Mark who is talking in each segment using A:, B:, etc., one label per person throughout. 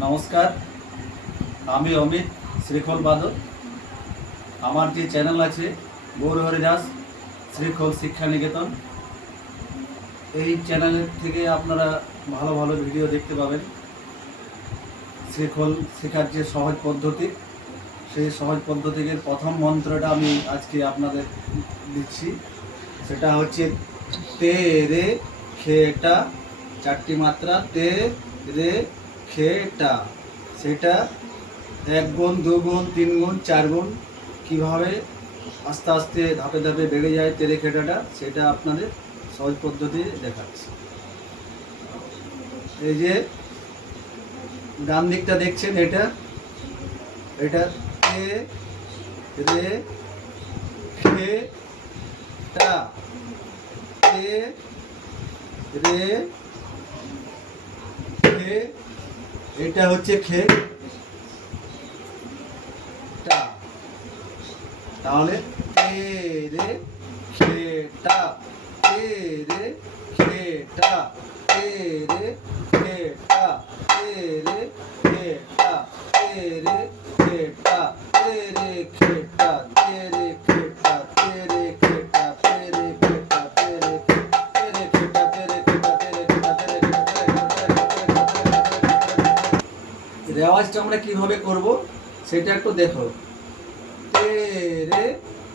A: নমস্কার, আমি অমিত শ্রীখল বাদক আমার যে চ্যানেল আছে, গৌর হরিদাস, শ্রীখল শিক্ষা নিকেতন। এই চ্যানেলের থেকে আপনারা ভালো ভালো ভিডিও দেখতে পাবেন। শ্রীখল শেখার যে সহজ পদ্ধতি, সেই সহজ পদ্ধতির প্রথম মন্ত্রটা আমি আজকে আপনাদের দিচ্ছি। সেটা হচ্ছে, তে রে খেটা চারটি মাত্রা, তে রে খেটা সেটা এক গুণ, দু গুণ, তিন গুণ, চার গুণ কীভাবে আস্তে আস্তে ধাপে ধাপে বেড়ে যায় তেরে খেটাটা সেটা আপনাদের সহজ পদ্ধতি দেখাচ্ছি। এই যে ডান দিকটা দেখছেন এটা এটা তে, রে, খে, টা, তে, রে, খে এটা হচ্ছে খে টা। তাহলে তে রে খে টা তে রে খে টা তে রে খে টা তে রে খে টা তে রে খে টা তে রে রেওয়াজটা আমরা কীভাবে করব সেটা একটু দেখো। তে রে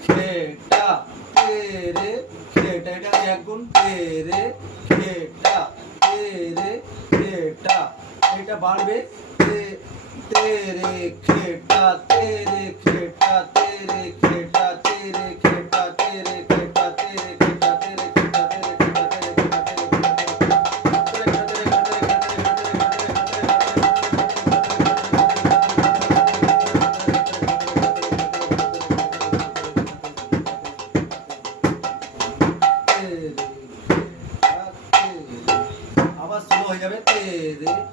A: খেটা তে রে খেটা, এটা এক গুণ। তে রে খেটা তে রে খেটা, এটা বাড়বে। তে রে খেটা তে রে খেটা তে রে fisiológicamente de